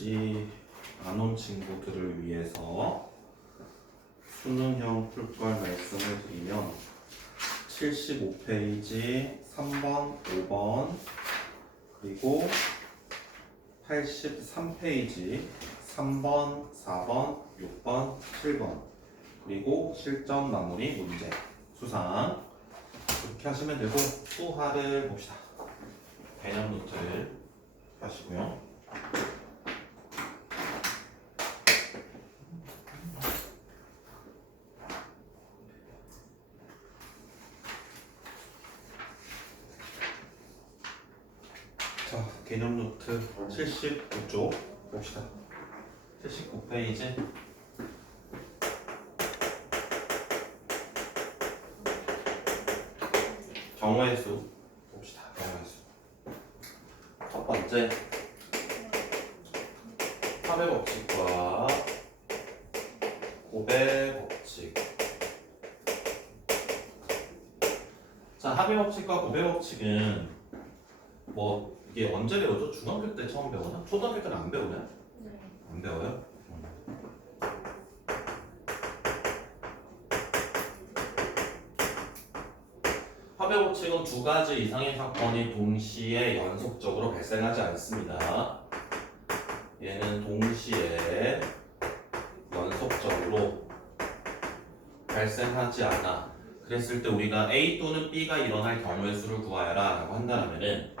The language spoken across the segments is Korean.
같이 안 온 친구들을 위해서 수능형 풀 걸 말씀을 드리면 75페이지 3번, 5번 그리고 83페이지 3번, 4번, 6번, 7번 그리고 실전 마무리 문제 수상 이렇게 하시면 되고 수화를 봅시다. 개념 노트를 하시고요. 자, 개념 노트 79쪽 봅시다. 79페이지 경우의 수 봅시다. 경우의 수. 첫 번째 합의 법칙과 곱의 법칙. 자, 합의 법칙과 곱의 법칙은 뭐 이게 언제 배우죠? 중학교 때 처음 배우나? 초등학교 때는 안 배우나요? 네. 안 배워요? 합의 법칙은 두 가지 이상의 사건이 동시에 연속적으로 발생하지 않습니다. 얘는 동시에 연속적으로 발생하지 않아. 그랬을 때 우리가 A 또는 B가 일어날 경우의 수를 구하여라 라고 한다면은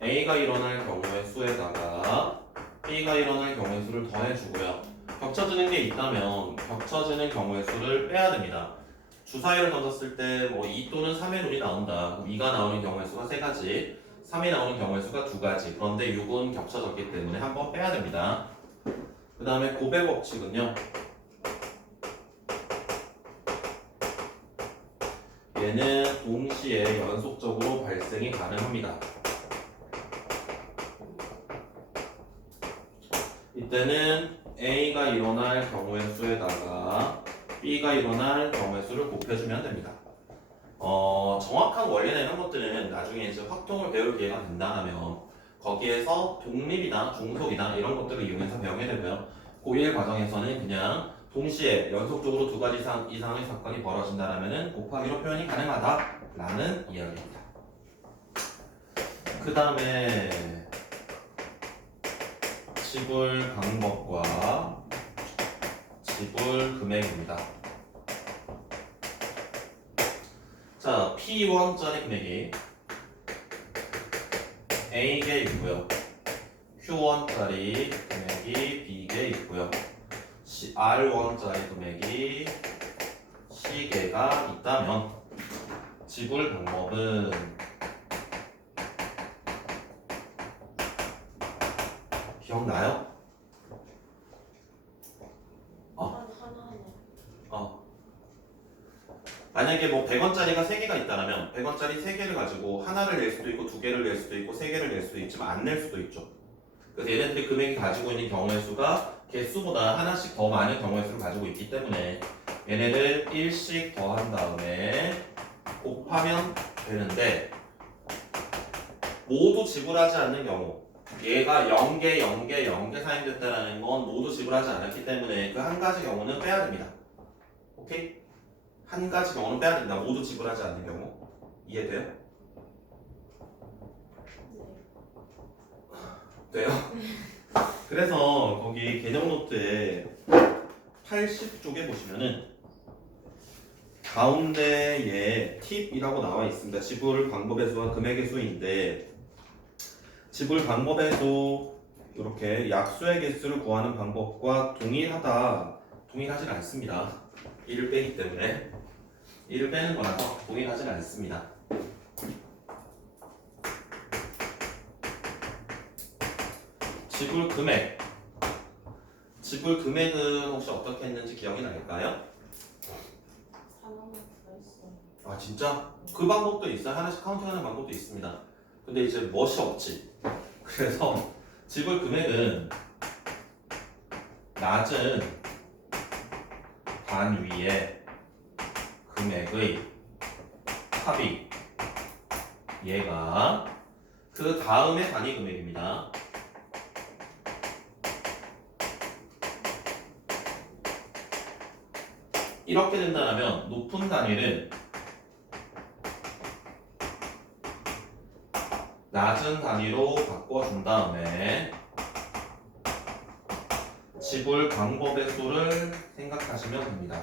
A가 일어날 경우의 수에다가 B가 일어날 경우의 수를 더해주고요. 겹쳐지는 게 있다면 겹쳐지는 경우의 수를 빼야 됩니다. 주사위를 던졌을 때 뭐 2 또는 3의 룰이 나온다. 그럼 2가 나오는 경우의 수가 3가지, 3이 나오는 경우의 수가 2가지. 그런데 6은 겹쳐졌기 때문에 한번 빼야 됩니다. 그 다음에 곱의 법칙은요. 얘는 동시에 연속적으로 발생이 가능합니다. 이때는 A가 일어날 경우의 수에다가 B가 일어날 경우의 수를 곱해주면 됩니다. 정확한 원리나 이런 것들은 나중에 이제 확통을 배울 기회가 된다면 거기에서 독립이나 중속이나 이런 것들을 이용해서 배우게 되고요. 고1 과정에서는 그냥 동시에 연속적으로 두 가지 이상의 사건이 벌어진다면 곱하기로 표현이 가능하다라는 이야기입니다. 그 다음에 지불 방법과 지불 금액입니다. 자, P1짜리 금액이 A개 있고요. Q1짜리 금액이 B개 있고요. R1짜리 금액이 C개가 있다면 지불 방법은 기억나요? 만약에 뭐 100원짜리가 3개가 있다면 100원짜리 3개를 가지고 하나를 낼 수도 있고 2개를 낼 수도 있고 3개를 낼 수도 있지만 안 낼 수도 있죠. 그래서 얘네들이 금액이 가지고 있는 경우의 수가 개수보다 하나씩 더 많은 경우의 수를 가지고 있기 때문에 얘네를 1씩 더한 다음에 곱하면 되는데 모두 지불하지 않는 경우 얘가 0개, 0개, 0개 사용됐다는 건 모두 지불하지 않았기 때문에 그 한 가지 경우는 빼야 됩니다. 오케이? 한 가지 경우는 빼야 됩니다. 모두 지불하지 않는 경우. 이해돼요? 돼요? 그래서 거기 개념 노트에 80쪽에 보시면은 가운데에 팁이라고 나와 있습니다. 지불 방법의 수와 금액의 수인데 지불 방법의 수 이렇게 약수의 개수를 구하는 방법과 동일하진 않습니다. 1을 빼기 때문에 1을 빼는 거라서 동일하진 않습니다. 지불 금액. 지불 금액은 혹시 어떻게 했는지 기억이 날까요? 아 진짜? 그 방법도 있어요. 하나씩 카운팅하는 방법도 있습니다. 근데 이제 멋이 없지. 그래서 지불 금액은 낮은 단위의 금액의 합이 얘가 그 다음의 단위 금액입니다. 이렇게 된다면 높은 단위를 낮은 단위로 바꿔준 다음에 지불 방법의 수를 생각하시면 됩니다.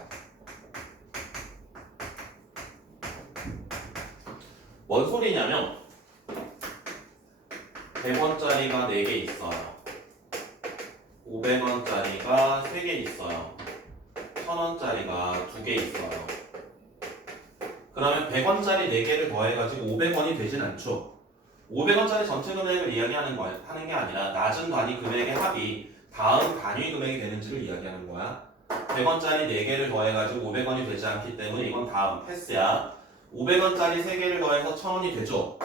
뭔 소리냐면 100원짜리가 4개 있어요. 500원짜리가 3개 있어요. 1000원짜리가 2개 있어요. 그러면 100원짜리 4개를 더해가지고 500원이 되진 않죠. 500원짜리 전체 금액을 이야기하는 하는 게 아니라 낮은 단위 금액의 합이 다음 단위 금액이 되는지를 이야기하는 거야. 100원짜리 4개를 더해가지고 500원이 되지 않기 때문에 이건 다음 패스야. 500원짜리 3개를 더해서 1000원이 되죠.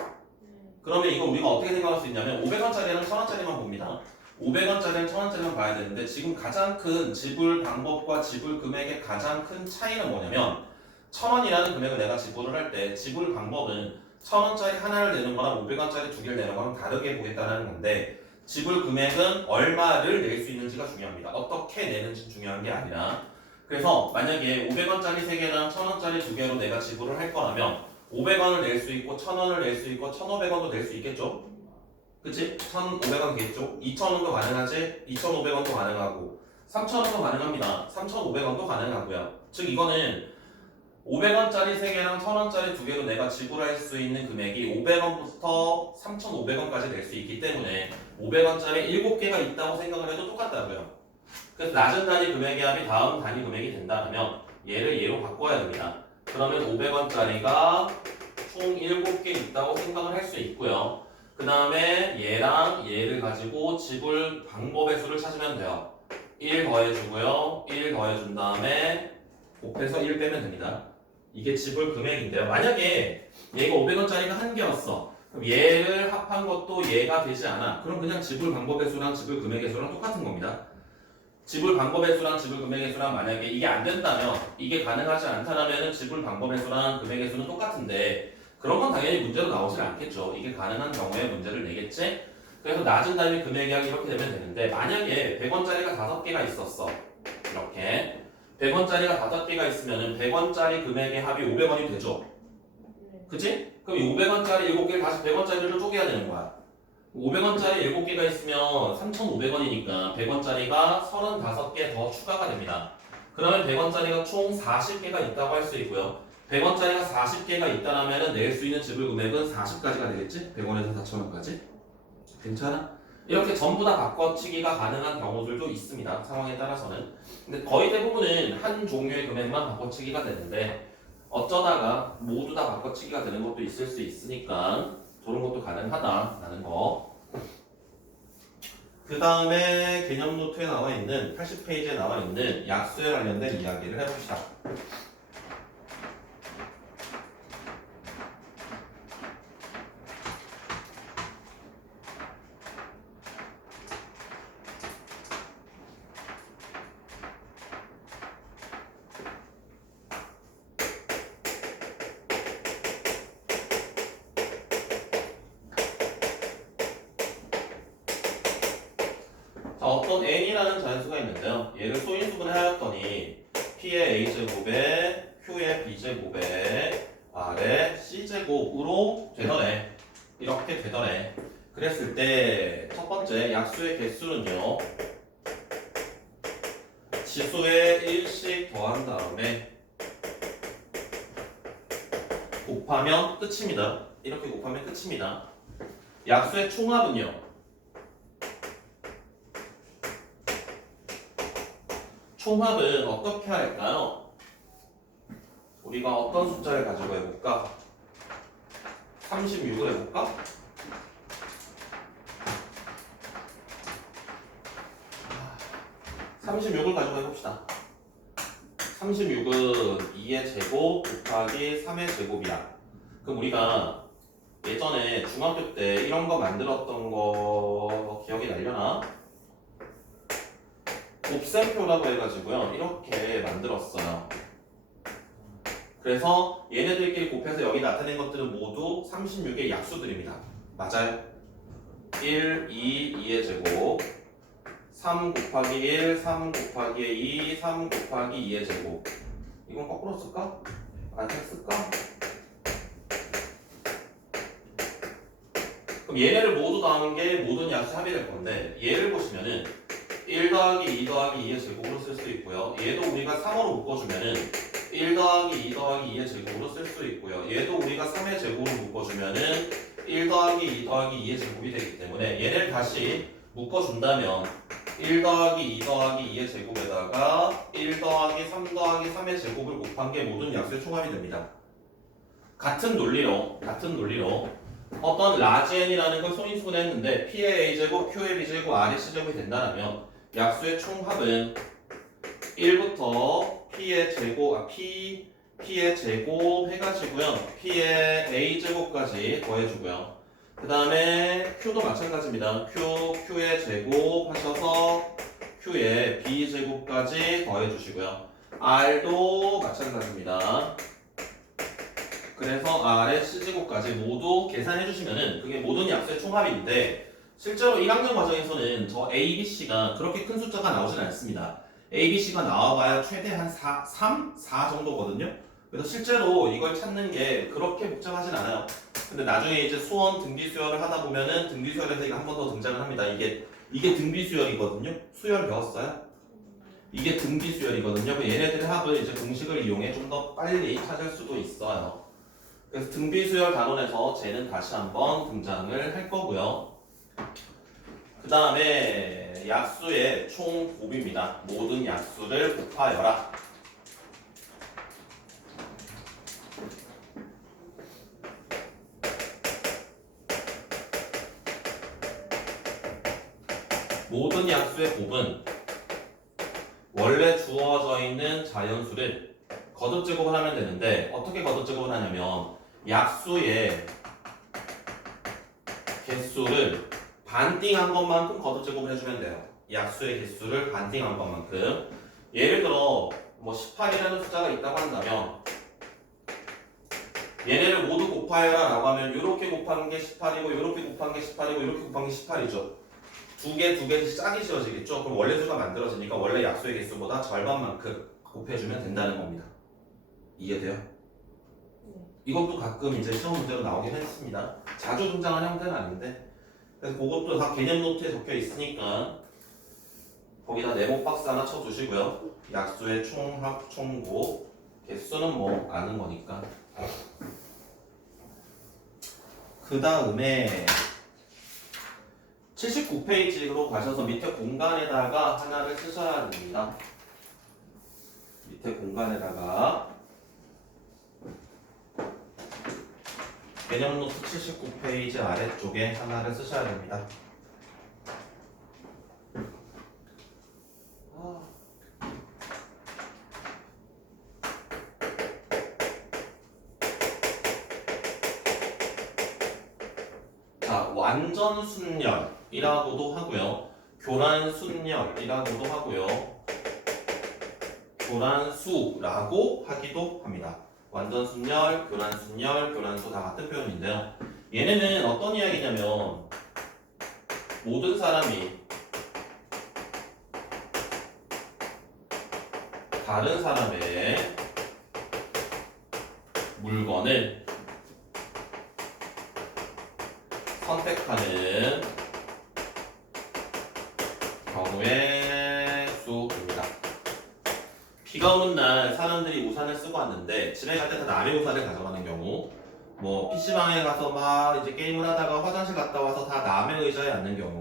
그러면 이거 우리가 어떻게 생각할 수 있냐면 500원짜리랑 1000원짜리만 봅니다. 500원짜리랑 1000원짜리만 봐야 되는데 지금 가장 큰 지불 방법과 지불 금액의 가장 큰 차이는 뭐냐면 1000원이라는 금액을 내가 지불을 할 때 지불 방법은 1000원짜리 하나를 내는 거랑 500원짜리 2개를 내는 거랑 다르게 보겠다는 건데 지불 금액은 얼마를 낼 수 있는지가 중요합니다. 어떻게 내는지 중요한 게 아니라 그래서 만약에 500원짜리 3개랑 1000원짜리 2개로 내가 지불을 할 거라면 500원을 낼 수 있고 1000원을 낼 수 있고 1500원도 낼 수 있겠죠? 그치? 1500원 겠죠? 2000원도 가능하지? 2500원도 가능하고 3000원도 가능합니다. 3500원도 가능하고요. 즉 이거는 500원짜리 3개랑 1000원짜리 2개로 내가 지불할 수 있는 금액이 500원부터 3500원까지 낼 수 있기 때문에 500원짜리 7개가 있다고 생각을 해도 똑같다고요. 그래서 낮은 단위 금액의 합이 다음 단위 금액이 된다면 얘를 얘로 바꿔야 됩니다. 그러면 500원짜리가 총 7개 있다고 생각을 할 수 있고요. 그 다음에 얘랑 얘를 가지고 지불 방법의 수를 찾으면 돼요. 1 더해주고요. 1 더해준 다음에 곱해서 1 빼면 됩니다. 이게 지불 금액인데요. 만약에 얘가 500원짜리가 1개였어. 그럼 얘를 합한 것도 얘가 되지 않아. 그럼 그냥 지불 방법의 수랑 지불 금액의 수랑 똑같은 겁니다. 지불 방법의 수랑 지불 금액의 수랑 만약에 이게 안 된다면 이게 가능하지 않다면 지불 방법의 수랑 금액의 수는 똑같은데 그런 건 당연히 문제로 나오진 않겠죠. 이게 가능한 경우에 문제를 내겠지. 그래서 낮은 단위 금액이 이렇게 되면 되는데 만약에 100원짜리가 5개가 있었어. 이렇게 100원짜리가 5개가 있으면 100원짜리 금액의 합이 500원이 되죠. 그치? 그럼 이 500원짜리 7개를 다시 100원짜리로 쪼개야 되는 거야. 500원짜리 7개가 있으면 3,500원이니까 100원짜리가 35개 더 추가가 됩니다. 그러면 100원짜리가 총 40개가 있다고 할 수 있고요. 100원짜리가 40개가 있다면 낼 수 있는 지불 금액은 40까지가 되겠지? 100원에서 4,000원까지? 괜찮아? 이렇게 전부 다 바꿔치기가 가능한 경우들도 있습니다. 상황에 따라서는. 근데 거의 대부분은 한 종류의 금액만 바꿔치기가 되는데 어쩌다가 모두 다 바꿔치기가 되는 것도 있을 수 있으니까 그런 것도 가능하다라는 거. 그 다음에 개념 노트에 나와 있는 80페이지에 나와 있는 약수에 관련된 이야기를 해봅시다. 어떤 n이라는 자연수가 있는데요. 얘를 소인수분해 하였더니 p의 a제곱에 q의 b제곱에 r의 c제곱으로 되더래. 이렇게 되더래. 그랬을 때 첫 번째 약수의 개수는요. 지수에 1씩 더한 다음에 곱하면 끝입니다. 이렇게 곱하면 끝입니다. 약수의 총합은요. 총합은 어떻게 할까요? 우리가 어떤 숫자를 가지고 해볼까? 36을 해볼까? (36을) 가지고 해봅시다. 36은 2의 제곱 곱하기 3의 제곱이야. 그럼 우리가 예전에 중학교 때 이런 거 만들었던 거 기억이 나려나? 곱셈표라고 해가지고요. 이렇게 만들었어요. 그래서 얘네들끼리 곱해서 여기 나타낸 것들은 모두 36의 약수들입니다. 맞아요? 1, 2, 2의 제곱 3 곱하기 1, 3 곱하기 2, 3 곱하기 2의 제곱 이건 거꾸로 쓸까? 안색 쓸까? 그럼 얘네를 모두 더하는 게 모든 약수 합이 될 건데 얘를 보시면은 1 더하기 2 더하기 2의 제곱으로 쓸 수 있고요. 얘도 우리가 3으로 묶어주면은 1 더하기 2 더하기 2의 제곱으로 쓸 수 있고요. 얘도 우리가 3의 제곱으로 묶어주면은 1 더하기 2 더하기 2의 제곱이 되기 때문에 얘를 다시 묶어준다면 1 더하기 2 더하기 2의 제곱에다가 1 더하기 3 더하기 3의 제곱을 곱한 게 모든 약수의 총합이 됩니다. 같은 논리로 어떤 라지 n이라는 걸 소인수분 했는데 P의 A제곱, Q의 B제곱, R의 C제곱이 된다면 약수의 총합은 1부터 P의 제곱 해가지고요. P의 A제곱까지 더해주고요. 그 다음에 Q도 마찬가지입니다. Q의 제곱 하셔서 Q의 B제곱까지 더해주시고요. R도 마찬가지입니다. 그래서 R의 C제곱까지 모두 계산해 주시면은 그게 모든 약수의 총합인데 실제로 1학년 과정에서는 저 A, B, C가 그렇게 큰 숫자가 나오진 않습니다. A, B, C가 나와봐야 최대 한 4 정도거든요. 그래서 실제로 이걸 찾는 게 그렇게 복잡하진 않아요. 근데 나중에 이제 수원 등비 수열을 하다 보면은 등비 수열에서 이거 한 번 더 등장을 합니다. 이게 등비 수열이거든요. 수열 배웠어요? 이게 등비 수열이거든요. 얘네들의 합을 이제 공식을 이용해 좀 더 빨리 찾을 수도 있어요. 그래서 등비수열 단원에서 쟤는 다시 한번 등장을 할 거고요. 그 다음에 약수의 총곱입니다. 모든 약수를 곱하여라. 모든 약수의 곱은 원래 주어져 있는 자연수를 거듭제곱을 하면 되는데 어떻게 거듭제곱을 하냐면 약수의 개수를 반띵한 것만큼 거듭제곱을 해주면 돼요. 약수의 개수를 반띵한 것만큼. 예를 들어 뭐 18이라는 숫자가 있다고 한다면 얘네를 모두 곱하여라 라고 하면 이렇게 곱한 게 18이고 이렇게 곱한 게 18이고 이렇게 곱한 게 18이죠. 두 개씩 짝이 지어지겠죠. 그럼 원래 수가 만들어지니까 원래 약수의 개수보다 절반만큼 곱해주면 된다는 겁니다. 이해돼요? 이것도 가끔 이제 시험 문제로 나오긴 했습니다. 자주 등장하는 형태는 아닌데 그래서 그것도 다 개념 노트에 적혀 있으니까 거기다 네모 박스 하나 쳐두시고요. 약수의 총합 총곱 개수는 뭐 아는 거니까. 그 다음에 79페이지로 가셔서 밑에 공간에다가 하나를 쓰셔야 됩니다. 밑에 공간에다가 개념 노트 79페이지 아래쪽에 하나를 쓰셔야 됩니다. 자, 완전순열이라고도 하고요. 교란순열이라고도 하고요. 교란수라고 하기도 합니다. 완전순열, 교란순열, 교란수 다 같은 표현인데요. 얘네는 어떤 이야기냐면 모든 사람이 다른 사람의 물건을 선택하는 경우의 수입니다. 비가 오는 날 사람들이 우산을 쓰고 왔는데 집에 갈 때 다 남의 우산을 가져가는 경우, 뭐 PC방에 가서 막 이제 게임을 하다가 화장실 갔다 와서 다 남의 의자에 앉는 경우,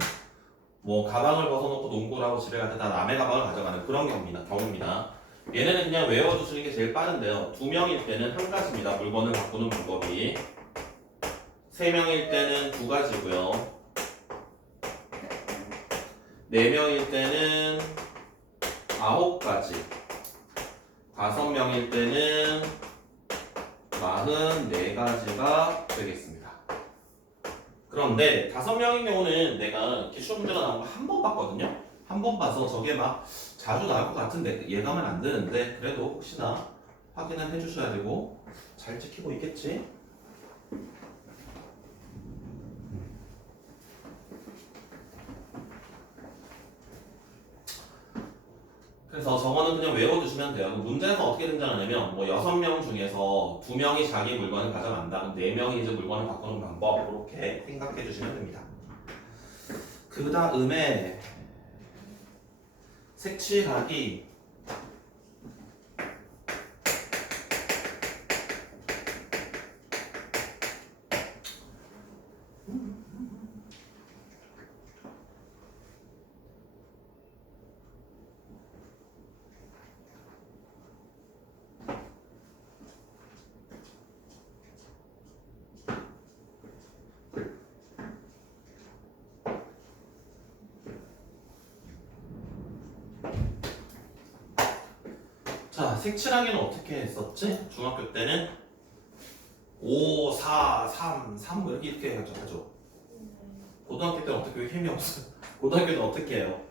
뭐 가방을 벗어놓고 농구를 하고 집에 갈 때 다 남의 가방을 가져가는 그런 경우입니다. 얘네는 그냥 외워두시는 게 제일 빠른데요. 2명일 때는 한 가지입니다. 물건을 바꾸는 방법이. 3명일 때는 2가지고요. 4명일 때는 9가지. 5명일 때는 44가지가 되겠습니다. 그런데 5명인 경우는 내가 기출 문제가 나온 거 한 번 봤거든요. 한 번 봐서 저게 막 자주 나올 것 같은데 예감은 안 드는데 그래도 혹시나 확인을 해주셔야 되고 잘 지키고 있겠지? 그래서 저거는 그냥 외워두시면 돼요. 문제에서 어떻게 등장하냐면 뭐 6명 중에서 2명이 자기 물건을 가져간다. 그럼 4명이 이제 물건을 바꾸는 방법 이렇게 생각해 주시면 됩니다. 그 다음에 색칠하기. 자, 색칠하기는 어떻게 했었지? 중학교 때는 5, 4, 3, 3 이렇게 하죠. 고등학교 때는 어떻게 왜 힘이 없어요? 고등학교 때는 어떻게 해요?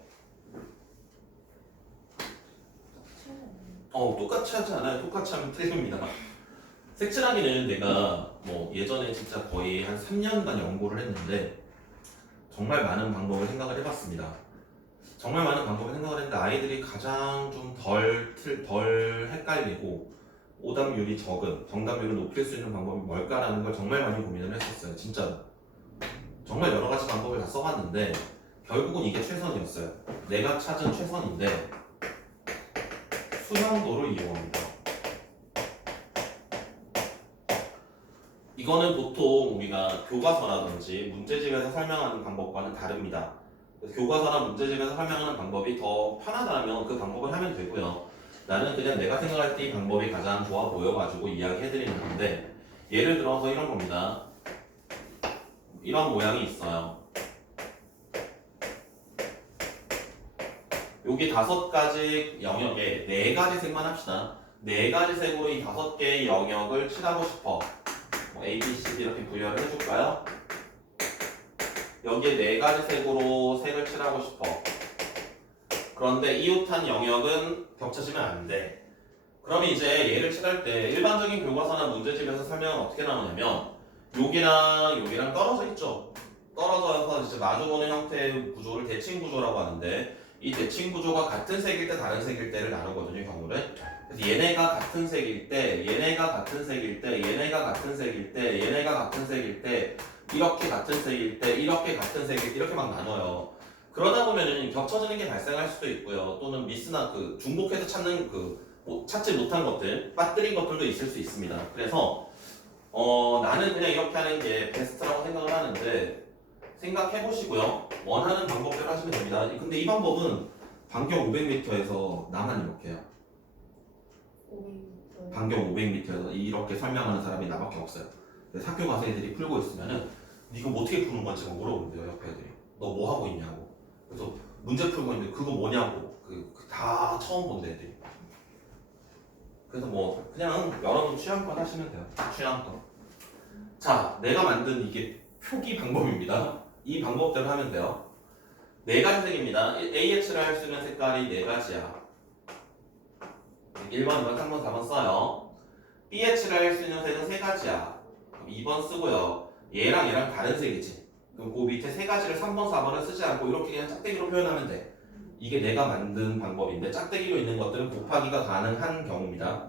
똑같이 하지 않아요. 똑같이 하면 틀립니다. 색칠하기는 내가 뭐 예전에 진짜 거의 한 3년간 연구를 했는데 정말 많은 방법을 생각을 해봤습니다. 정말 많은 방법을 생각을 했는데 아이들이 가장 좀 덜 헷갈리고 오답률이 적은 정답률을 높일 수 있는 방법이 뭘까라는 걸 정말 많이 고민을 했었어요. 진짜로. 정말 여러 가지 방법을 다 써봤는데 결국은 이게 최선이었어요. 내가 찾은 최선인데 수능도를 이용합니다. 이거는 보통 우리가 교과서라든지 문제집에서 설명하는 방법과는 다릅니다. 교과서나 문제집에서 설명하는 방법이 더 편하다면 그 방법을 하면 되고요. 나는 그냥 내가 생각할 때 이 방법이 가장 좋아 보여가지고 이야기해드리는 건데 예를 들어서 이런 겁니다. 이런 모양이 있어요. 여기 5가지 영역에 4가지 색만 합시다. 4가지 색으로 이 5개의 영역을 칠하고 싶어. A, B, C, D 이렇게 부여를 해줄까요? 여기에 4가지 색으로 색을 칠하고 싶어. 그런데 이웃한 영역은 겹쳐지면 안 돼. 그럼 이제 얘를 칠할 때 일반적인 교과서나 문제집에서 설명은 어떻게 나오냐면 여기랑 여기랑 떨어져 있죠. 떨어져서 이제 마주보는 형태의 구조를 대칭 구조라고 하는데 이 대칭 구조가 같은 색일 때 다른 색일 때를 나누거든요, 경우를. 그래서 얘네가 같은 색일 때, 얘네가 같은 색일 때, 얘네가 같은 색일 때, 얘네가 같은 색일 때, 이렇게 같은 색일 때, 이렇게 같은 색일 때 이렇게 막 나눠요. 그러다 보면은 겹쳐지는 게 발생할 수도 있고요. 또는 미스나 중복해서 찾는 찾지 못한 것들, 빠뜨린 것들도 있을 수 있습니다. 그래서 나는 그냥 이렇게 하는 게 베스트라고 생각을 하는데 생각해 보시고요. 원하는 방법대로 하시면 됩니다. 근데 이 방법은 반경 500m에서 나만 이렇게 해요. 500m. 반경 500m에서 이렇게 설명하는 사람이 나밖에 없어요. 그래서 학교 가서 애들이 풀고 있으면은 이거 뭐 어떻게 푸는 건지 막 물어본대요, 옆에 애들이. 너 뭐 하고 있냐고. 그래서 문제 풀고 있는데 그거 뭐냐고. 다 처음 본대 애들이. 그래서 뭐 그냥 여러분 취향껏 하시면 돼요. 취향껏. 자, 내가 만든 이게 표기 방법입니다. 이 방법대로 하면 돼요. 4가지 색입니다. AH를 할 수 있는 색깔이 4가지야. 1번, 2번, 3번, 4번 써요. BH를 할 수 있는 색은 3가지야. 그럼 2번 쓰고요. 얘랑 얘랑 다른 색이지. 그럼 그 밑에 3가지를 3번, 4번을 쓰지 않고 이렇게 그냥 짝대기로 표현하면 돼. 이게 내가 만든 방법인데 짝대기로 있는 것들은 곱하기가 가능한 경우입니다.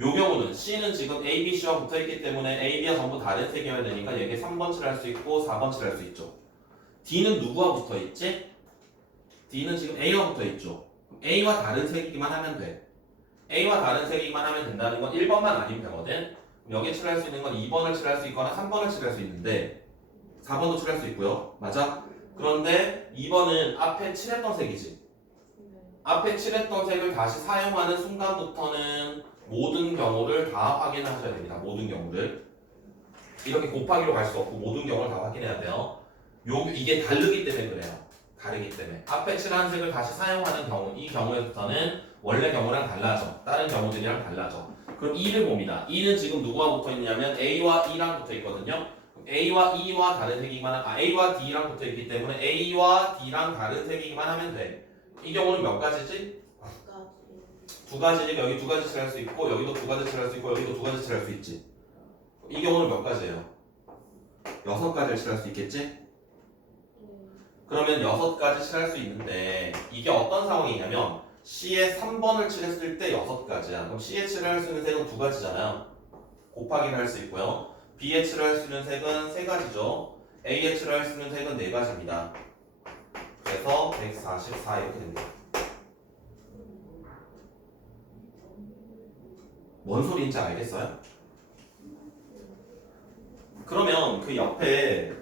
요 경우는 C는 지금 A, B, C와 붙어있기 때문에 A, B가 전부 다른 색이어야 되니까 여기에 3번 칠할 수 있고 4번 칠할 수 있죠. D는 누구와 붙어있지? D는 지금 A와 붙어있죠. A와 다른 색이기만 하면 돼. A와 다른 색이기만 하면 된다는 건 1번만 아니면 되거든. 여기 칠할 수 있는 건 2번을 칠할 수 있거나 3번을 칠할 수 있는데 4번도 칠할 수 있고요. 맞아? 그런데 2번은 앞에 칠했던 색이지. 앞에 칠했던 색을 다시 사용하는 순간부터는 모든 경우를 다 확인을 하셔야 됩니다. 모든 경우를. 이렇게 곱하기로 갈 수 없고 모든 경우를 다 확인해야 돼요. 이게 다르기 때문에 그래요. 다르기 때문에. 앞에 칠한 색을 다시 사용하는 경우, 이 경우에부터는 원래 경우랑 달라져. 다른 경우들이랑 달라져. 그럼 2를 봅니다. 2는 지금 누구와 붙어 있냐면 A와 E랑 붙어 있거든요. A와 E와 다른 색이기만 A와 D랑 붙어 있기 때문에 A와 D랑 다른 색이기만 하면 돼. 이 경우는 몇 가지지? 2가지니까 여기 2가지 칠할 수 있고 여기도 2가지 칠할 수 있고 여기도 2가지 칠할 수 있지. 이 경우는 몇 가지예요? 6가지를 칠할 수 있겠지? 그러면 6가지 칠할 수 있는데 이게 어떤 상황이냐면 C에 3번을 칠했을 때 6가지야. 그럼 C에 칠을 할 수 있는 색은 2가지잖아요. 곱하기를 할 수 있고요. B에 칠을 할 수 있는 색은 3가지죠. A에 칠을 할 수 있는 색은 4가지입니다. 그래서 144 이렇게 됩니다. 뭔 소리인지 알겠어요? 그러면 그 옆에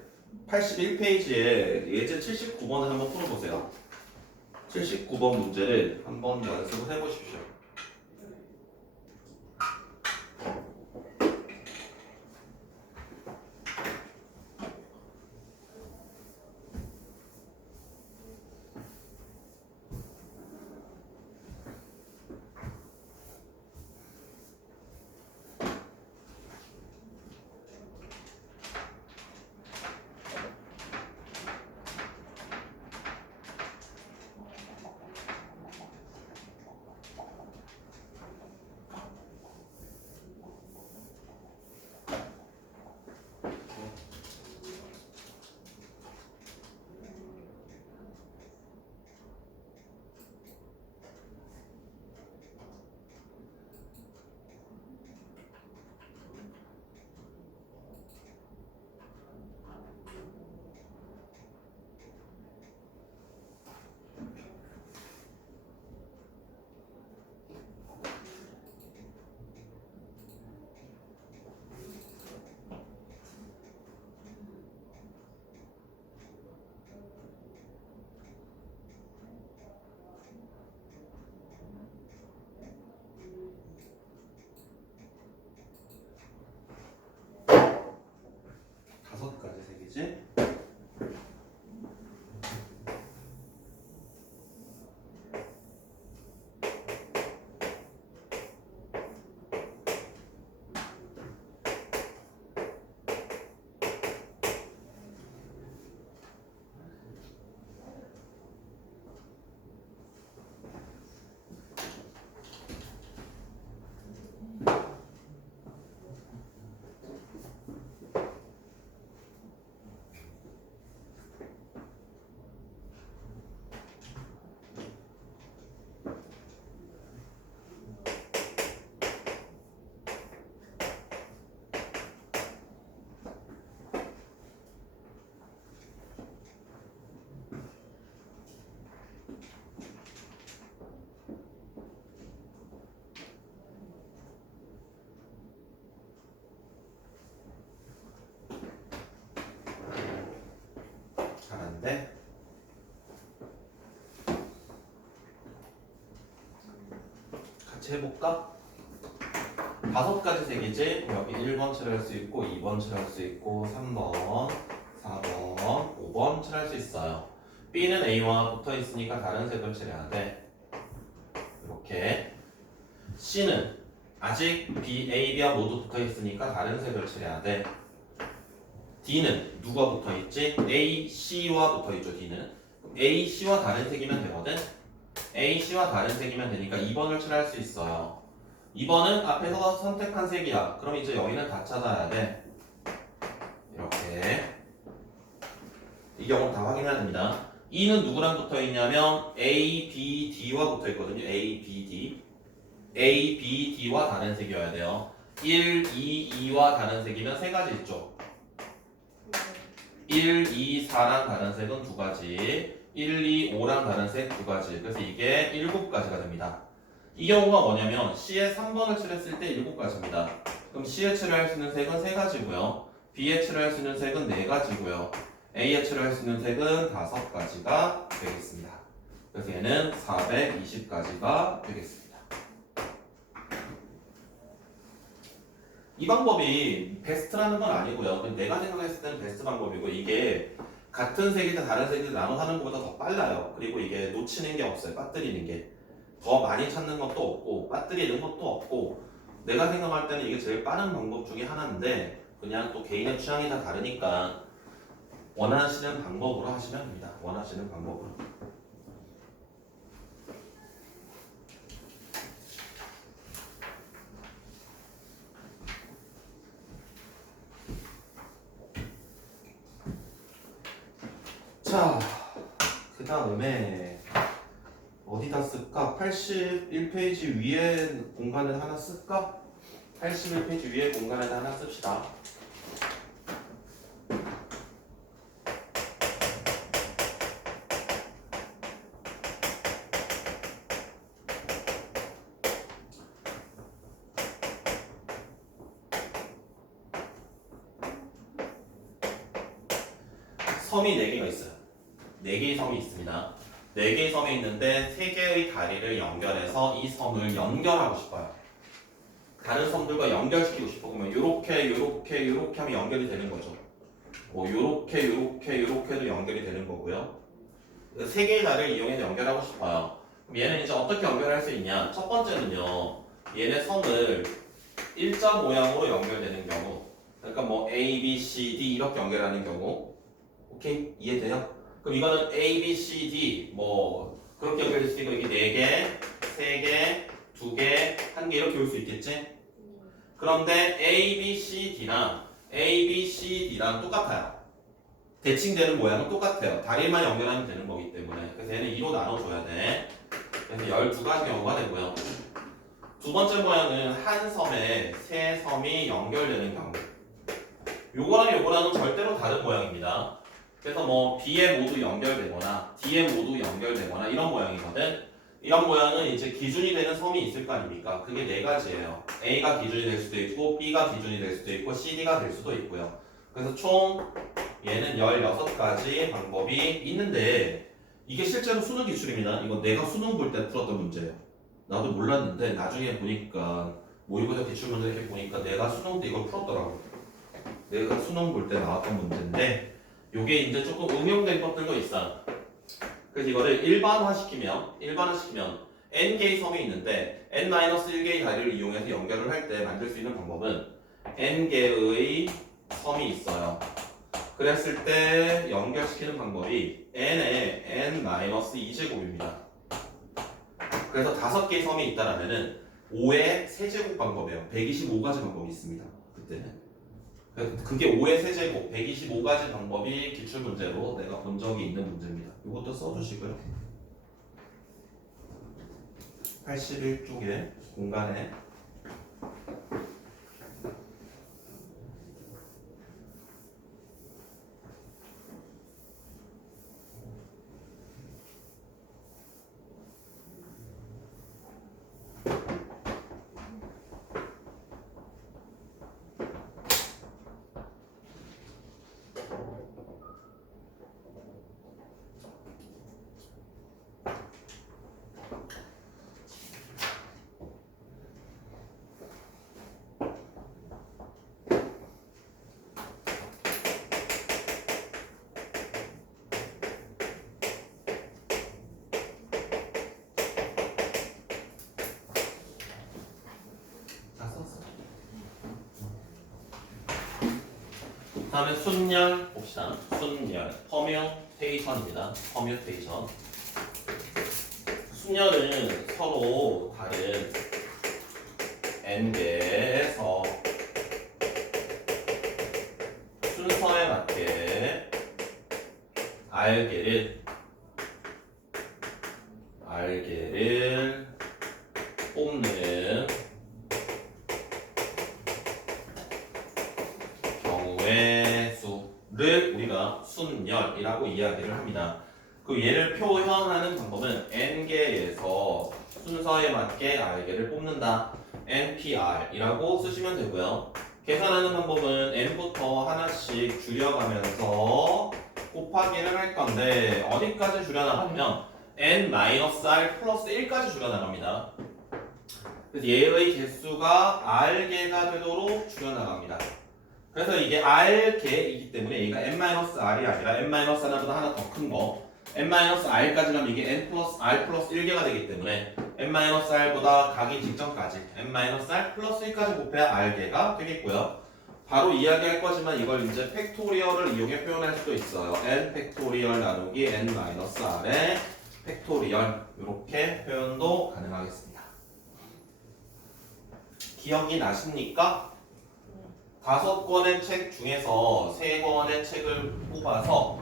81페이지에 예제 79번을 한번 풀어보세요. 79번 문제를 한번 연습을 해보십시오. 다섯 가지 색이지? 잘하는데? 같이 해볼까? 다섯 가지 색이지? 여기 1번 칠할 수 있고 2번 칠할 수 있고 3번, 4번, 5번 칠할 수 있어요. B는 A와 붙어 있으니까 다른 색을 칠해야 돼. 이렇게. C는 아직 B, A, B와 모두 붙어 있으니까 다른 색을 칠해야 돼. D는 누가 붙어 있지? A, C와 붙어 있죠. D는 A, C와 다른 색이면 되거든. A, C와 다른 색이면 되니까 2번을 칠할 수 있어요. 2번은 앞에서 선택한 색이야. 그럼 이제 여기는 다 찾아야 돼. 이렇게. 이 경우 다 확인해야 됩니다. E는 누구랑 붙어 있냐면 A, B, D와 붙어 있거든요. A, B, D. A, B, D와 다른 색이어야 돼요. 1, 2, 2와 다른 색이면 세 가지 있죠. 1, 2, 4랑 다른 색은 두 가지. 1, 2, 5랑 다른 색 두 가지. 그래서 이게 7가지가 됩니다. 이 경우가 뭐냐면 C에 3번을 칠했을 때 7가지입니다. 그럼 C에 칠할 수 있는 색은 3가지고요. B에 칠할 수 있는 색은 4가지고요. A에 칠할 수 있는 색은 5가지가 되겠습니다. 그래서 얘는 420가지가 되겠습니다. 이 방법이 베스트라는 건 아니고요. 내가 생각했을 때는 베스트 방법이고 이게 같은 색이든 다른 색이든 나눠 하는 것보다 더 빨라요. 그리고 이게 놓치는 게 없어요. 빠뜨리는 게. 더 많이 찾는 것도 없고 빠뜨리는 것도 없고 내가 생각할 때는 이게 제일 빠른 방법 중에 하나인데 그냥 또 개인의 취향이 다 다르니까 원하시는 방법으로 하시면 됩니다. 원하시는 방법으로. 자, 그 다음에 어디다 쓸까? 81페이지 위에 공간에 하나 쓸까? 81페이지 위에 공간에 하나 씁시다. 섬이 4개가 있어요. 4개의 섬이 있습니다. 4개의 섬이 있는데 3개의 다리를 연결해서 이 섬을 연결하고 싶어요. 다른 섬들과 연결시키고 싶어. 그러면 요렇게 하면 연결이 되는 거죠. 뭐 요렇게도 연결이 되는 거고요. 3개의 다리를 이용해서 연결하고 싶어요. 그럼 얘는 이제 어떻게 연결할 수 있냐? 첫 번째는요. 얘네 섬을 일자 모양으로 연결되는 경우, 그러니까 뭐 A, B, C, D 이렇게 연결하는 경우, 오케이? 이해돼요? 그럼 이거는 A, B, C, D 뭐 그렇게 연결될 수 있고 이게 4개, 3개, 2개, 1개 이렇게 올 수 있겠지? 그런데 A, B, C, D랑 A, B, C, D랑 똑같아요. 대칭되는 모양은 똑같아요. 다리만 연결하면 되는 거기 때문에. 그래서 얘는 2로 나눠줘야 돼. 그래서 12가지 경우가 되고요. 두 번째 모양은 한 섬에 세 섬이 연결되는 경우. 요거랑은 절대로 다른 모양입니다. 그래서 뭐 B에 모두 연결되거나 D에 모두 연결되거나 이런 모양이거든. 이런 모양은 이제 기준이 되는 섬이 있을 거 아닙니까? 그게 4가지예요. A가 기준이 될 수도 있고 B가 기준이 될 수도 있고 CD가 될 수도 있고요. 그래서 총 얘는 16가지 방법이 있는데 이게 실제로 수능 기출입니다. 이거 내가 수능 볼 때 풀었던 문제예요. 나도 몰랐는데 나중에 보니까 모의고사 기출 문제 이렇게 보니까 내가 수능 때 이걸 풀었더라고. 내가 수능 볼 때 나왔던 문제인데 요게 이제 조금 응용된 것들도 있어. 그래서 이거를 일반화시키면 n개의 섬이 있는데 n-1개의 다리를 이용해서 연결을 할 때 만들 수 있는 방법은 n개의 섬이 있어요. 그랬을 때 연결시키는 방법이 n의 n-2제곱입니다. 그래서 5개의 섬이 있다라면은 5의 세제곱 방법이에요. 125가지 방법이 있습니다. 그때는. 그게 5의 세제곱 125가지 방법이 기출문제로 내가 본 적이 있는 문제입니다. 이것도 써주시고요. 81쪽에 공간에 다음에 순열 봅시다. 순열 퍼뮤테이션입니다. 퍼뮤테이션. 순열은 서로 다른 n개에서 순서에 맞게 알개를 뽑는 경우의 수를 우리가 순열이라고 이야기를 합니다. 그 얘를 표현하는 방법은 n개에서 순서에 맞게 r개를 뽑는다. npr이라고 쓰시면 되고요. 계산하는 방법은 n부터 하나씩 줄여가면서 곱하기를 할 건데 어디까지 줄여나가면 n-r 플러스 1까지 줄여나갑니다. 그래서 얘의 개수가 r개가 되도록 줄여나갑니다. 그래서 이게 r개이기 때문에 얘가 n-r이 아니라 n-r보다 하나 더 큰 거 n-r까지 가면 이게 n 플러스 r 플러스 1개가 되기 때문에 n-r보다 가기 직전까지 n-r 플러스 1까지 곱해야 r개가 되겠고요. 바로 이야기할 거지만 이걸 이제 팩토리얼을 이용해 표현할 수도 있어요. n 팩토리얼 나누기 n-r의 팩토리얼 이렇게 표현도 가능하겠습니다. 기억이 나십니까? 5권의 책 중에서 3권의 책을 뽑아서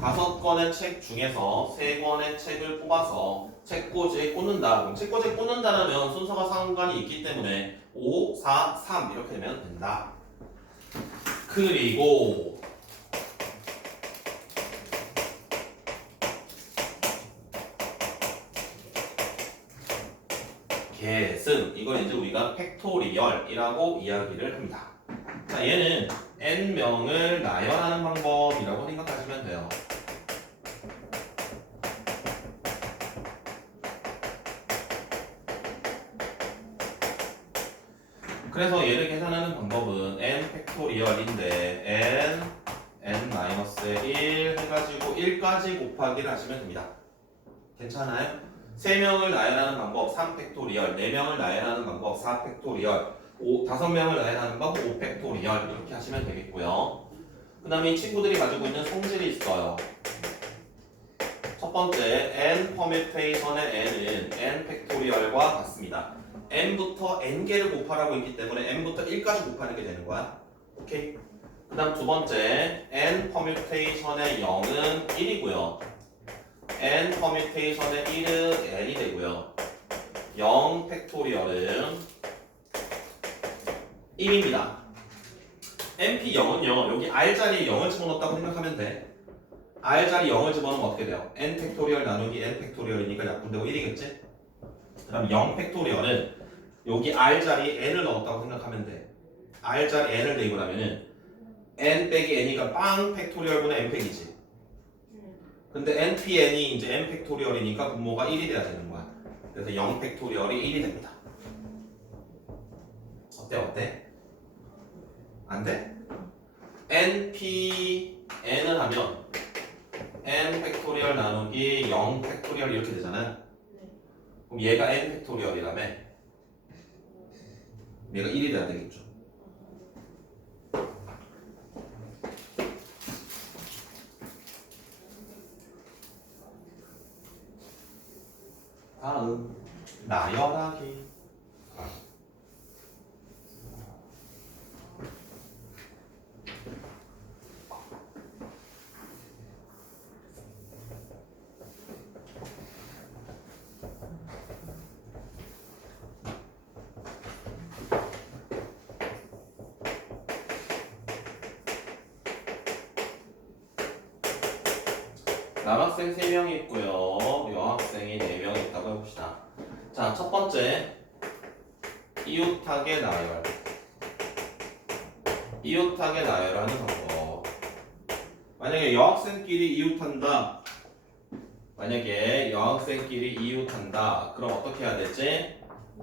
5권의 책 중에서 3권의 책을 뽑아서 책꽂이에 꽂는다. 그럼 책꽂이에 꽂는다라면 순서가 상관이 있기 때문에 5, 4, 3 이렇게 되면 된다. 그리고 계승, 이걸 이제 우리가 팩토리얼이라고 이야기를 합니다. 자, 얘는 n명을 나열하는 방법이라고 생각하시면 돼요. 그래서 얘를 계산하는 방법은 n 팩토리얼인데 n-1 해가지고 1까지 곱하기를 하시면 됩니다. 괜찮아요? 3명을 나열하는 방법 3팩토리얼, 4명을 나열하는 방법 4팩토리얼, 5명을 나열하는 방법 5팩토리얼 이렇게 하시면 되겠고요. 그 다음에 이 친구들이 가지고 있는 성질이 있어요. 첫 번째, n 퍼뮤테이션의 n은 n 팩토리얼과 같습니다. n부터 n개를 곱하라고 했기 때문에 n부터 1까지 곱하는 게 되는 거야. 오케이? 그 다음 두 번째, n 퍼뮤테이션의 0은 1이고요. n 퍼뮤테이션의 1은 n이 되고요. 0 팩토리얼은 1입니다. np0은요, 여기 r 자리에 0을 집어넣었다고 생각하면 돼. r 자리 0을 집어넣으면 어떻게 돼요? n 팩토리얼 나누기 n 팩토리얼이니까 약분되고 1이겠지? 그럼 0 팩토리얼은 여기 r 자리에 n을 넣었다고 생각하면 돼. r 자리에 n을 대입을 하면은 n 빼기 n이가 빵 팩토리얼분의 n 팩이지. 근데 npn이 이제 n 팩토리얼이니까 분모가 1이 돼야 되는 거야. 그래서 0 팩토리얼이 1이 됩니다. 어때? 안 돼? npn을 하면 n 팩토리얼 나누기 0 팩토리얼 이렇게 되잖아. 그럼 얘가 n 팩토리얼이라며 얘가 1이 돼야 되겠죠. 다음 나열하기. 남학생 3명이 있고요. 여학생이 4명이 있다고 해봅시다. 자, 첫 번째 이웃하게 나열. 이웃하게 나열하는 방법. 만약에 여학생끼리 이웃한다. 그럼 어떻게 해야 되지?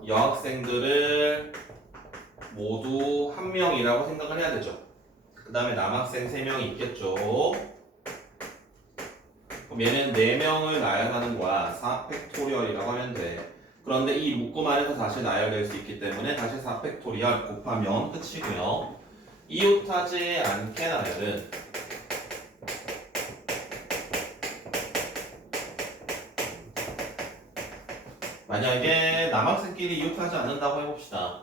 여학생들을 모두 1명이라고 생각을 해야 되죠. 그 다음에 남학생 3명이 있겠죠. 그럼 얘는 4명을 나열하는 거야. 4팩토리얼이라고 하면 돼. 그런데 이 묶음 안에서 다시 나열될 수 있기 때문에 다시 4팩토리얼 곱하면 끝이고요. 이웃하지 않게 나열은 만약에 남학생끼리 이웃하지 않는다고 해봅시다.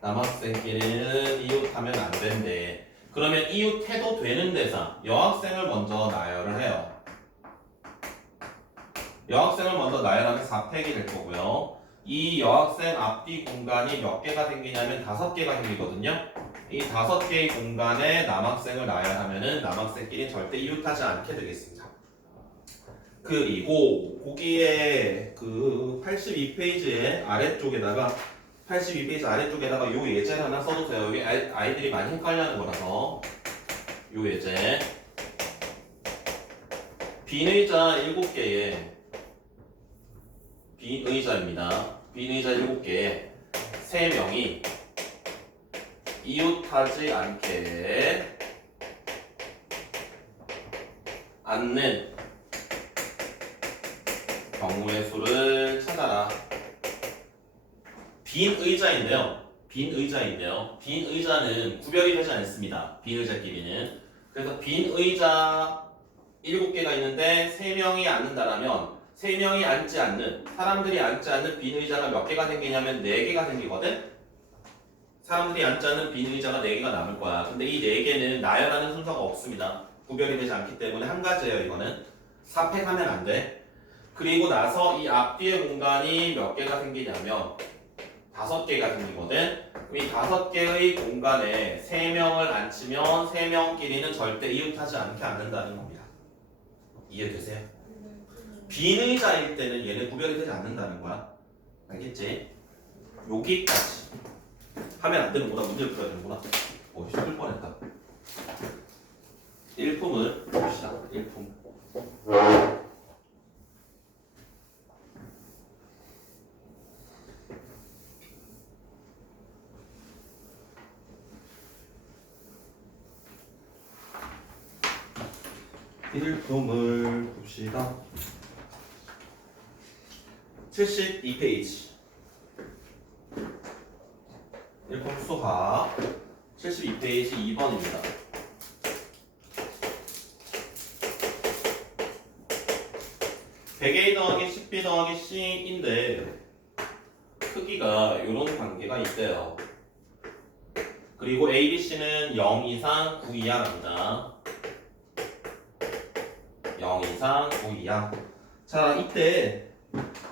남학생끼리는 이웃하면 안 된대. 그러면 이웃해도 되는 대상, 여학생을 먼저 나열을 해요. 여학생을 먼저 나열하면 4팩이 될 거고요. 이 여학생 앞뒤 공간이 몇 개가 생기냐면 5개가 생기거든요. 이 5개의 공간에 남학생을 나열하면은 남학생끼리 절대 이웃하지 않게 되겠습니다. 그리고 거기에 그 82페이지의 아래쪽에다가 82페이지 아래쪽에다가 요 예제를 하나 써주세요. 여기 아이들이 많이 헷갈려하는 거라서 요 예제. 빈 의자 7개에 빈 의자입니다. 빈 의자 7개에 3명이 이웃하지 않게 않는 경우의 수를 찾아라. 빈 의자인데요. 빈 의자는 구별이 되지 않습니다. 빈 의자끼리는. 그래서 빈 의자 7개가 있는데 3명이 앉는다라면 3명이 앉지 않는, 사람들이 앉지 않는 빈 의자가 몇 개가 생기냐면 4개가 생기거든? 사람들이 앉지 않는 빈 의자가 4개가 남을 거야. 근데 이 4개는 나열하는 순서가 없습니다. 구별이 되지 않기 때문에 한 가지예요. 이거는 삽입하면 안 돼. 그리고 나서 이 앞뒤의 공간이 몇 개가 생기냐면 5개가 생기거든. 그럼 이 5개의 공간에 3명을 앉히면 3명끼리는 절대 이웃하지 않는다는 겁니다. 이해되세요? 빈의자일 때는 얘네 구별이 되지 않는다는 거야. 알겠지? 여기까지 하면 안 되는구나. 문제를 풀어야 되는구나. 힘들 뻔했다. 일품을 봅시다. 일품. 일품을 봅시다. 72페이지. 일품 수학 72페이지 2번입니다. 100a 더하기 10b 더하기 c인데 크기가 이런 관계가 있대요. 그리고 a, b, c는 0 이상 9 이하랍니다. 0 이상 9 이하. 자, 이때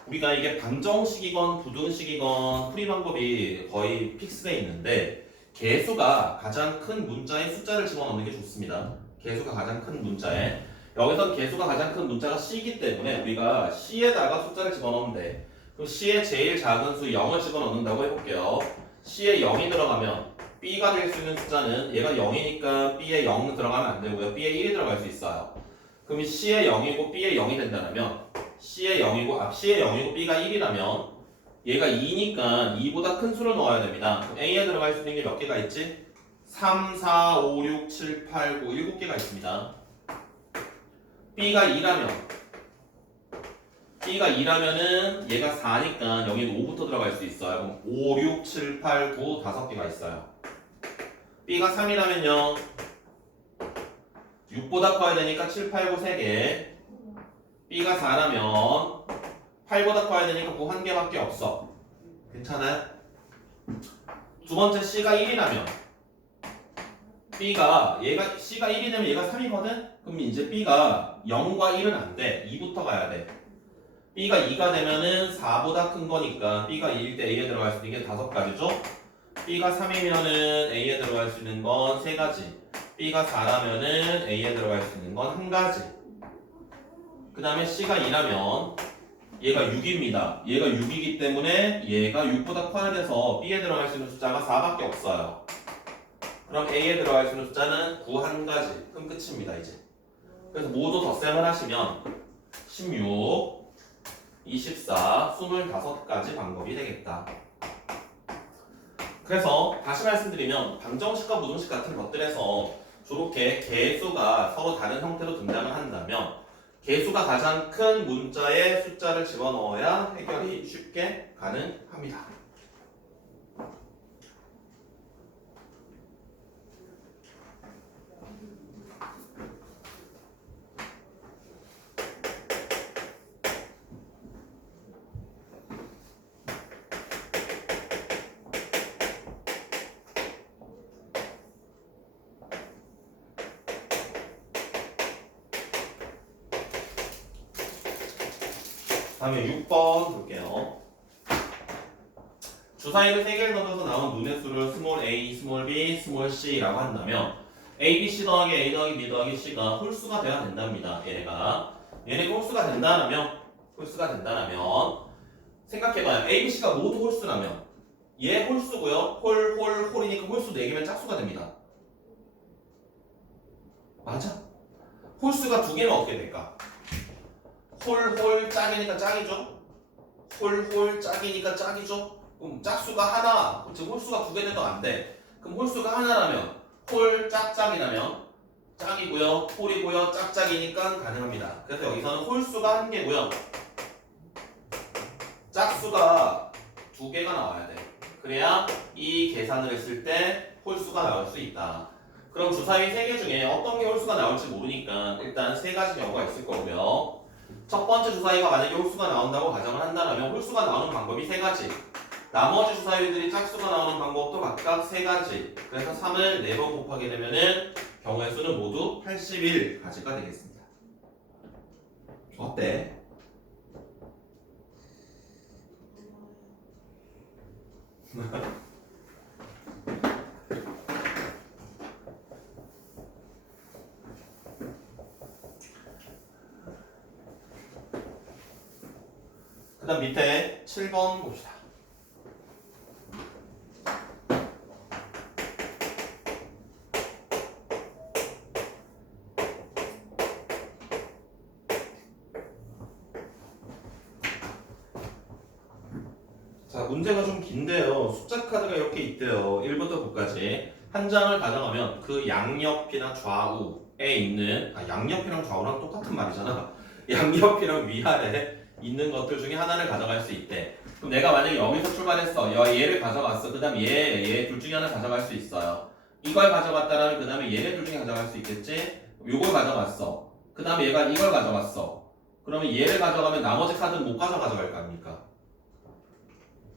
우리가 이게 방정식이건 부등식이건 풀이 방법이 거의 픽스되어 있는데 개수가 가장 큰 문자에 숫자를 집어넣는 게 좋습니다. 개수가 가장 큰 문자에. 여기서 개수가 가장 큰 문자가 c이기 때문에 우리가 c에다가 숫자를 집어넣으면 돼. 그럼 c의 제일 작은 수 0을 집어넣는다고 해볼게요. c에 0이 들어가면 b가 될 수 있는 숫자는 얘가 0이니까 b에 0 들어가면 안 되고요. b에 1이 들어갈 수 있어요. 그럼 c에 0이고 b에 0이 된다면 c에 0이고 b가 1이라면 얘가 2니까 2보다 큰 수를 넣어야 됩니다. 그럼 a에 들어갈 수 있는 게 몇 개가 있지? 3, 4, 5, 6, 7, 8, 9, 7개가 있습니다. b가 2라면은 얘가 4니까 여기는 5부터 들어갈 수 있어요. 그럼 5, 6, 7, 8, 9 5개가 있어요. b가 3이라면요 6보다 커야 되니까 7, 8, 9 3개. b가 4라면 8보다 커야 되니까 9 1개밖에 없어. 괜찮아요? 두 번째 c가 1이라면 c가 1이 되면 얘가 3이거든? 그럼 이제 b가 0과 1은 안 돼. 2부터 가야 돼. b가 2가 되면은 4보다 큰 거니까 b가 2일 때 a에 들어갈 수 있는 게 5가지죠? b가 3이면은 a에 들어갈 수 있는 건 3가지. b가 4라면은 a에 들어갈 수 있는 건 1가지. 그 다음에 c가 2라면 얘가 6입니다. 얘가 6이기 때문에 얘가 6보다 커야 돼서 b에 들어갈 수 있는 숫자가 4밖에 없어요. 그럼 a에 들어갈 수 있는 숫자는 9 1가지. 그럼 끝입니다. 이제. 그래서 모두 덧셈을 하시면 16, 24, 25가지 방법이 되겠다. 그래서 다시 말씀드리면 방정식과 부등식 같은 것들에서 저렇게 개수가 서로 다른 형태로 등장을 한다면 개수가 가장 큰 문자에 숫자를 집어넣어야 해결이 쉽게 가능합니다. 다음에 6번 볼게요. 주사위를 3개를 던져서 나온 눈의 수를 스몰 a, 스몰 b, 스몰 c라고 한다면 a, b, c 더하기 a 더하기 b 더하기 c가 홀수가 돼야 된답니다. 얘네가 홀수가 된다면 생각해봐요. a, b, c가 모두 홀수라면 얘 홀수고요. 홀이니까 홀수 4개면 짝수가 됩니다. 맞아? 홀수가 2개면 어떻게 될까? 홀 짝이니까 짝이죠. 홀 짝이니까 짝이죠. 그럼 짝수가 하나, 즉 홀수가 2개 돼도 안 돼. 그럼 홀수가 하나라면 홀 짝짝이라면 짝이고요. 홀이고요. 짝짝이니까 가능합니다. 그래서 여기서는 홀수가 1개고요. 짝수가 2개가 나와야 돼. 그래야 이 계산을 했을 때 홀수가 나올 수 있다. 그럼 주사위 3개 중에 어떤 게 홀수가 나올지 모르니까 일단 3가지 경우가 있을 거고요. 첫 번째 주사위가 만약에 홀수가 나온다고 가정을 한다면 홀수가 나오는 방법이 3가지. 나머지 주사위들이 짝수가 나오는 방법도 각각 3가지. 그래서 3을 4번 곱하게 되면은 경우의 수는 모두 81가지가 되겠습니다. 어때? 그 다음 밑에 7번 봅시다. 자, 문제가 좀 긴데요. 숫자 카드가 이렇게 있대요. 1부터 9까지. 한 장을 가져가면 그 양옆이나 좌우에 있는, 양옆이랑 좌우랑 똑같은 말이잖아. 양옆이랑 위아래에 있는 것들 중에 하나를 가져갈 수 있대. 그럼 내가 만약에 여기서 출발했어. 얘를 가져갔어. 그 다음 얘 둘 중에 하나 가져갈 수 있어요. 이걸 가져갔다라면 그 다음에 얘네 둘 중에 가져갈 수 있겠지? 요걸 가져갔어. 그 다음에 얘가 이걸 가져갔어. 그러면 얘를 가져가면 나머지 카드는 못 가져갈 거 아닙니까?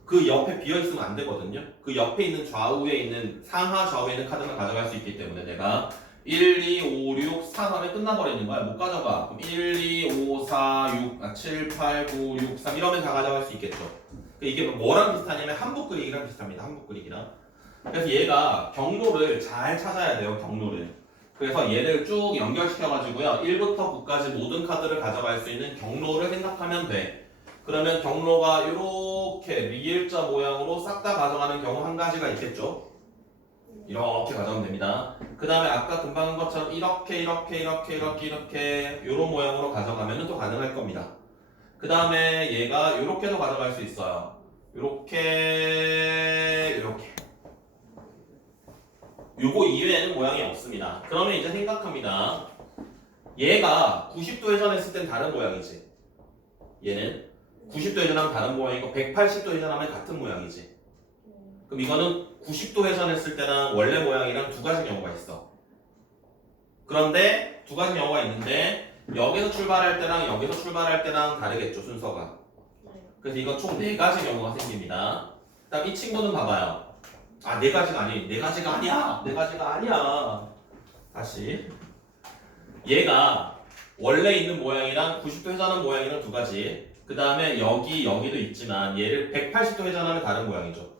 그 옆에 비어있으면 안 되거든요. 그 옆에 있는 좌우에 있는 상하 좌우에 있는 카드만 가져갈 수 있기 때문에 내가 1, 2, 5, 6, 4 하면 끝나버리는 거야. 못 가져가. 그럼 1, 2, 5, 4, 6, 7, 8, 9, 6, 3 이러면 다 가져갈 수 있겠죠. 이게 뭐랑 비슷하냐면 한복 그리기랑 비슷합니다. 한복 그리기랑. 그래서 얘가 경로를 잘 찾아야 돼요. 경로를. 그래서 얘를 쭉 연결시켜가지고요. 1부터 9까지 모든 카드를 가져갈 수 있는 경로를 생각하면 돼. 그러면 경로가 이렇게 리일자 모양으로 싹 다 가져가는 경우 한 가지가 있겠죠. 이렇게 가져가면 됩니다. 그 다음에 아까 금방 한 것처럼 이렇게 이런 모양으로 가져가면 또 가능할 겁니다. 그 다음에 얘가 이렇게도 가져갈 수 있어요. 이렇게 요거 이외에는 모양이 없습니다. 그러면 이제 생각합니다. 얘가 90도 회전했을 땐 다른 모양이지. 얘는 90도 회전하면 다른 모양이고 180도 회전하면 같은 모양이지. 그럼 이거는 90도 회전했을 때랑 원래 모양이랑 두 가지 경우가 있어. 그런데 두 가지 경우가 있는데 여기서 출발할 때랑 여기서 출발할 때랑 다르겠죠, 순서가. 그래서 이건 총 4가지 경우가 생깁니다. 그다음 이 친구는 봐봐요. 네 가지가 아니야. 다시. 얘가 원래 있는 모양이랑 90도 회전하는 모양이랑 두 가지. 그 다음에 여기도 있지만 얘를 180도 회전하면 다른 모양이죠.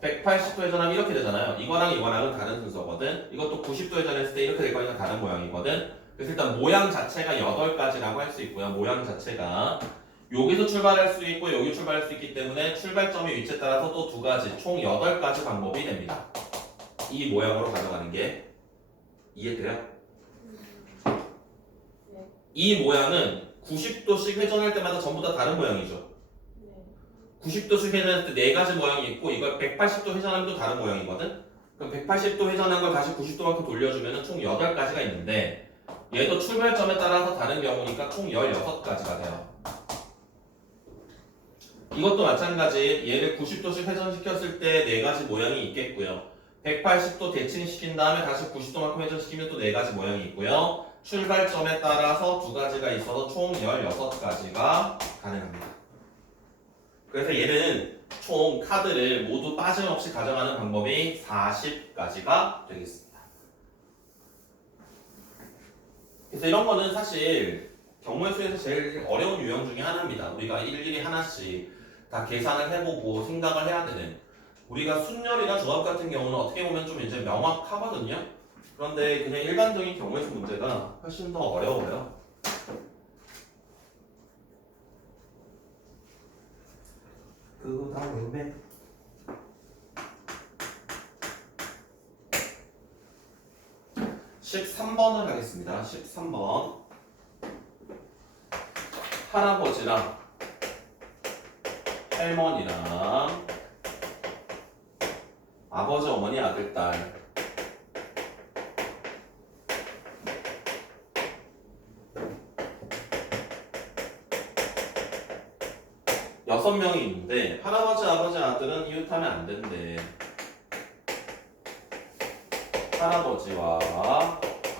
180도 회전하면 이렇게 되잖아요. 이거랑은 다른 순서거든. 이것도 90도 회전했을 때 이렇게 될 거니까 다른 모양이거든. 그래서 일단 모양 자체가 8가지라고 할 수 있고요. 모양 자체가 여기서 출발할 수 있고 여기 출발할 수 있기 때문에 출발점의 위치에 따라서 또 두 가지, 총 8가지 방법이 됩니다. 이 모양으로 가져가는 게 이해돼요? 이 모양은 90도씩 회전할 때마다 전부 다 다른 모양이죠. 90도씩 회전할 때 4가지 모양이 있고 이걸 180도 회전하면 또 다른 모양이거든. 그럼 180도 회전한 걸 다시 90도만큼 돌려주면 총 8가지가 있는데 얘도 출발점에 따라서 다른 경우니까 총 16가지가 돼요. 이것도 마찬가지. 얘를 90도씩 회전시켰을 때 4가지 모양이 있겠고요. 180도 대칭시킨 다음에 다시 90도만큼 회전시키면 또 4가지 모양이 있고요. 출발점에 따라서 2가지가 있어서 총 16가지가 가능합니다. 그래서 얘는 총 카드를 모두 빠짐없이 가져가는 방법이 40가지가 되겠습니다. 그래서 이런 거는 사실 경우의 수에서 제일 어려운 유형 중에 하나입니다. 우리가 일일이 하나씩 다 계산을 해보고 생각을 해야 되는. 우리가 순열이나 조합 같은 경우는 어떻게 보면 좀 이제 명확하거든요. 그런데 그냥 일반적인 경우의 수 문제가 훨씬 더 어려워요. 그 다음에 13번을 하겠습니다. 13번. 할아버지랑 할머니랑 아버지, 어머니, 아들, 딸 6명이 있는데 할아버지, 아버지, 아들은 이웃하면 안 된대. 할아버지와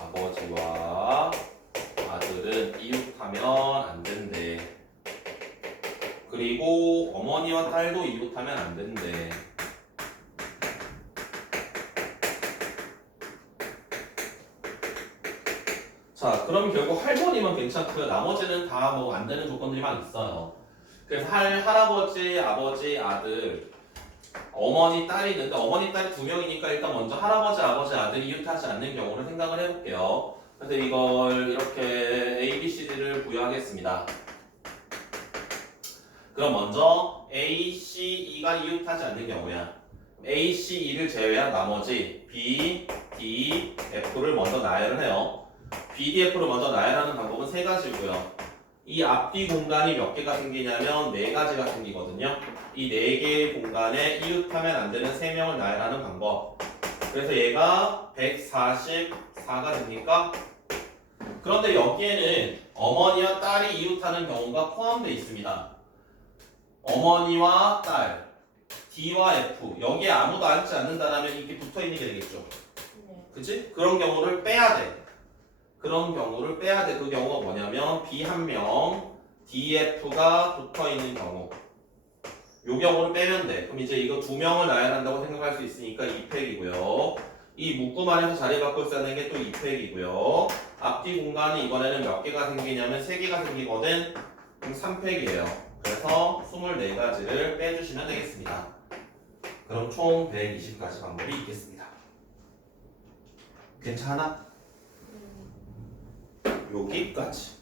아버지와 아들은 이웃하면 안 된대. 그리고 어머니와 딸도 이웃하면 안 된대. 자, 그럼 결국 할머니만 괜찮고요. 나머지는 다 뭐 안 되는 조건들이만 있어요. 그래서 할아버지, 아버지, 아들, 어머니, 딸이 있는데 어머니, 딸이 두 명이니까 일단 먼저 할아버지, 아버지, 아들이 이웃하지 않는 경우를 생각을 해볼게요. 그래서 이걸 이렇게 A, B, C, D를 부여하겠습니다. 그럼 먼저 A, C, E가 이웃하지 않는 경우야. A, C, E를 제외한 나머지 B, D, F를 먼저 나열을 해요. B, D, F를 먼저 나열하는 방법은 세 가지고요. 이 앞뒤 공간이 몇 개가 생기냐면 네 가지가 생기거든요. 이 네 개의 공간에 이웃하면 안 되는 세 명을 나열하는 방법. 그래서 얘가 144가 됩니까? 그런데 여기에는 어머니와 딸이 이웃하는 경우가 포함되어 있습니다. 어머니와 딸, D와 F 여기에 아무도 앉지 않는다라면 이렇게 붙어있는 게 되겠죠. 그치? 그런 경우를 빼야 돼. 그런 경우를 빼야 돼. 그 경우가 뭐냐면 B 한 명, DF가 붙어있는 경우. 요 경우를 빼면 돼. 그럼 이제 이거 두 명을 나열한다고 생각할 수 있으니까 2팩이고요. 이 묶음 안에서 자리 바꿀 수 있는 게 또 2팩이고요. 앞뒤 공간이 이번에는 몇 개가 생기냐면 3개가 생기거든. 그럼 3팩이에요. 그래서 24가지를 빼주시면 되겠습니다. 그럼 총 120가지 방법이 있겠습니다. 괜찮아? 여기까지.